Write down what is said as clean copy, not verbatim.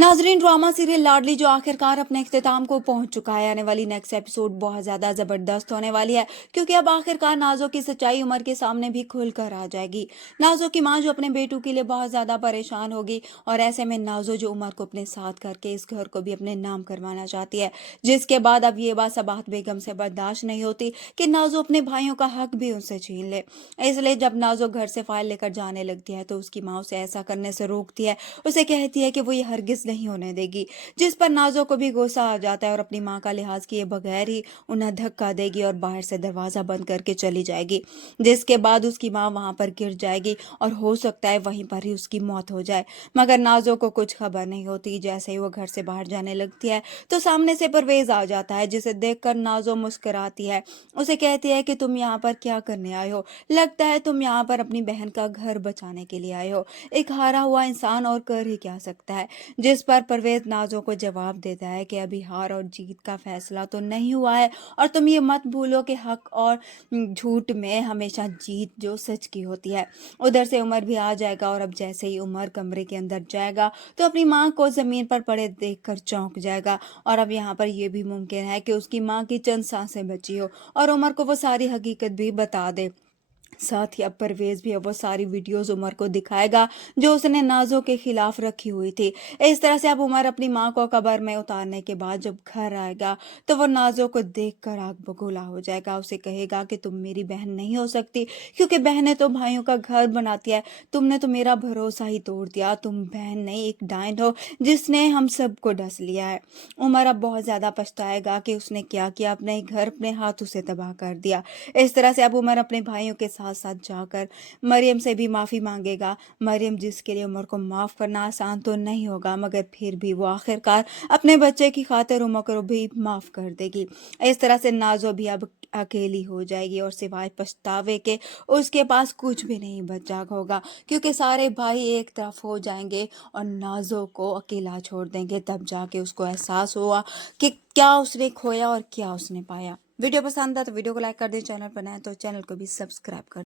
नाजरीन, drama serial लाडली जो आखिरकार अपने इख्तिताम को पहुंच चुका है। आने वाली नेक्स्ट एपिसोड बहुत ज़्यादा ज़बरदस्त होने वाली है, क्योंकि अब आखिरकार नाजो की सच्चाई उमर के सामने भी खुलकर आ जाएगी। नाजो की मां जो अपने बेटू के लिए बहुत ज़्यादा परेशान होगी, और ऐसे में नाजो जो उमर को अपने साथ करके इस घर को भी अपने नाम करवाना चाहती है, जिसके बाद अब ये बात सबात बेगम से बर्दाश्त नहीं होती कि नाजो अपने भाइयों का हक भी उनसे छीन ले। इसलिए जब नाजो घर से फाइल लेकर जाने लगती है तो उसकी माँ उसे ऐसा करने से रोकती है। उसे कहती है कि वो ये हरगिज नहीं होने देगी, जिस पर नाजो को भी गुस्सा आ जाता है और अपनी माँ का लिहाज किए बगैर ही उन्हें धक्का देगी और बाहर से दरवाजा बंद करके चली जाएगी, जिसके बाद उसकी माँ वहां पर गिर जाएगी और हो सकता है वहीं पर ही उसकी मौत हो जाए। मगर नाजो को कुछ खबर नहीं होती। जैसे ही वो घर से बाहर जाने लगती है तो सामने से परवेज आ जाता है, जिसे देखकर नाजो मुस्कुराती है। उसे कहती है कि तुम यहाँ पर क्या करने आए हो? लगता है तुम यहाँ पर अपनी बहन का घर बचाने के लिए आए हो। एक हारा हुआ इंसान और कर ही क्या सकता है? जिस पर परवेज नाजो को जवाब देता है कि अभी हार और जीत का फैसला तो नहीं हुआ है, और तुम ये मत भूलो कि हक और झूठ में हमेशा जीत जो सच की होती है। उधर से उमर भी आ जाएगा, और अब जैसे ही उमर कमरे के अंदर जाएगा तो अपनी माँ को जमीन पर पड़े देखकर चौंक जाएगा। और अब यहाँ पर यह भी मुमकिन है कि उसकी माँ की चंद सांसें बची हो और उमर को वो सारी हकीकत भी बता दे। साथ ही अब परवेज भी अब वो सारी वीडियोस उमर को दिखाएगा जो उसने नाजो के खिलाफ रखी हुई थी। इस तरह से अब उमर अपनी माँ को कब्र में उतारने के बाद जब घर आएगा तो वो नाजो को देखकर आग बगोला हो जाएगा। उसे कहेगा कि तुम मेरी बहन नहीं हो सकती, क्योंकि बहनें तो भाइयों का घर बनाती है। तुमने तो मेरा भरोसा ही तोड़ दिया। तुम बहन नहीं, एक डायन हो जिसने हम सबको डस लिया है। उमर अब बहुत ज्यादा पछताएगा कि उसने क्या किया, अपने घर अपने हाथों से तबाह कर दिया। इस तरह से अब उमर अपने भाइयों के साथ साथ जाकर मरियम से भी माफ़ी मांगेगा। मरियम जिसके लिए उमर को माफ़ करना आसान तो नहीं होगा, मगर फिर भी वो आखिरकार अपने बच्चे की खातिर उमर को भी माफ़ कर देगी। इस तरह से नाजो भी अब अकेली हो जाएगी, और सिवाय पछतावे के उसके पास कुछ भी नहीं बचा होगा, क्योंकि सारे भाई एक तरफ हो जाएंगे और नाजो को अकेला छोड़ देंगे। तब जाके उसको एहसास हुआ कि क्या उसने खोया और क्या उसने पाया। वीडियो पसंद आया तो वीडियो को लाइक कर दें, चैनल पर नए हैं तो चैनल को भी सब्सक्राइब कर दें।